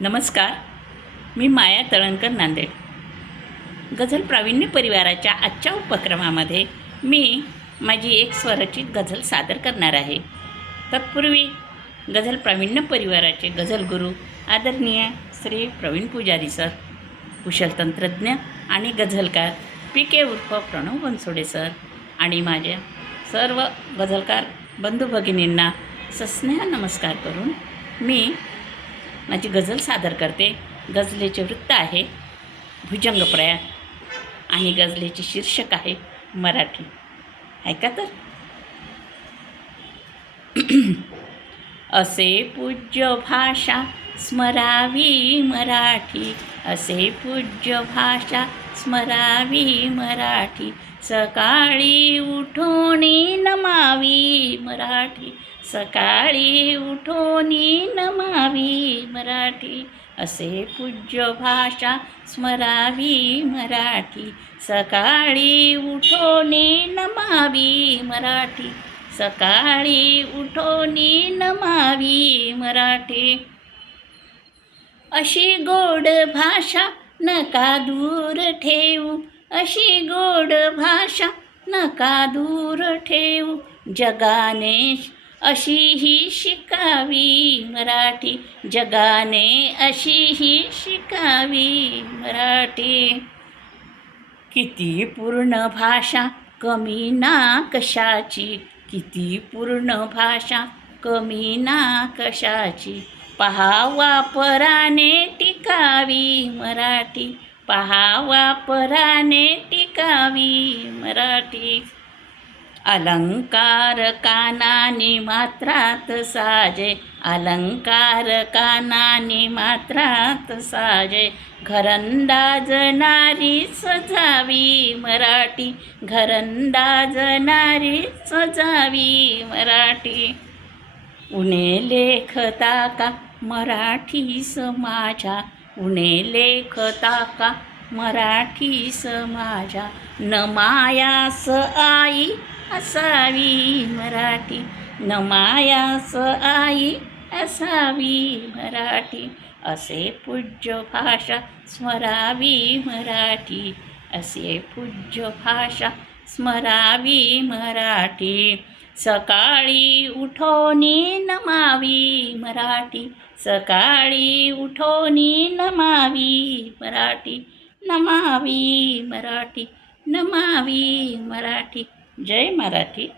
नमस्कार. मी माया तळणकर, नांदेड. गझल प्रावीण्य परिवाराच्या आजच्या उपक्रमामध्ये मी माझी एक स्वरचित गझल सादर करणार आहे. तत्पूर्वी गझल प्रावीण्य परिवाराचे गझल गुरु आदरणीय श्री प्रवीण पुजारी सर, कुशल तंत्रज्ञ आणि गझलकार PK उर्फ प्रणव बनसोडे सर आणि माझ्या सर्व गझलकार बंधू भगिनींना सस्नेह नमस्कार करून मी माझी गझल सादर करते. गझलेचे वृत्त आहे भुजंगप्रयाग आणि गझलेचे शीर्षक आहे मराठी. ऐका तर. असे पूज्य भाषा स्मरावी मराठी, असे पूज्य भाषा स्मरावी मराठी, सकाळी उठोनी नमावी मराठी, सकाळी उठोनी नमावी मराठी. असे पूज्य भाषा स्मरावी मराठी, सकाळी उठोनी नमावी मराठी, सकाळी उठोनी नमावी मराठी. अशी गोड भाषा नका दूर ठेवू, अशी गोड भाषा नका दूर ठेवू, जगाने अशीही शिकावी मराठी, जगाने अशीही शिकावी मराठी. किती पूर्ण भाषा कमी ना कशाची, किती पूर्ण भाषा कमी ना कशाची, पहा वापराने टिकावी मराठी, पहा वापराने टिकावी मराठी. अलंकार कानानी मात्रात साजे, अलंकार कानानी मात्रात साजे, घरंदाज नारी सजावी मराठी, घरंदाज नारी सजावी मराठी. उणे लेखता का मराठी समाजा, उणे लेखता का मराठी समाजा, न मायास आई असावी मराठी, न मायास आई असावी मराठी. असे पूज्य भाषा स्मरावी मराठी, असे पूज्य भाषा स्मरावी मराठी, सकाळी उठोनी नमावी मराठी, सकाळी उठोनी नमावी मराठी, नमावी मराठी, नमावी मराठी. जय मराठी.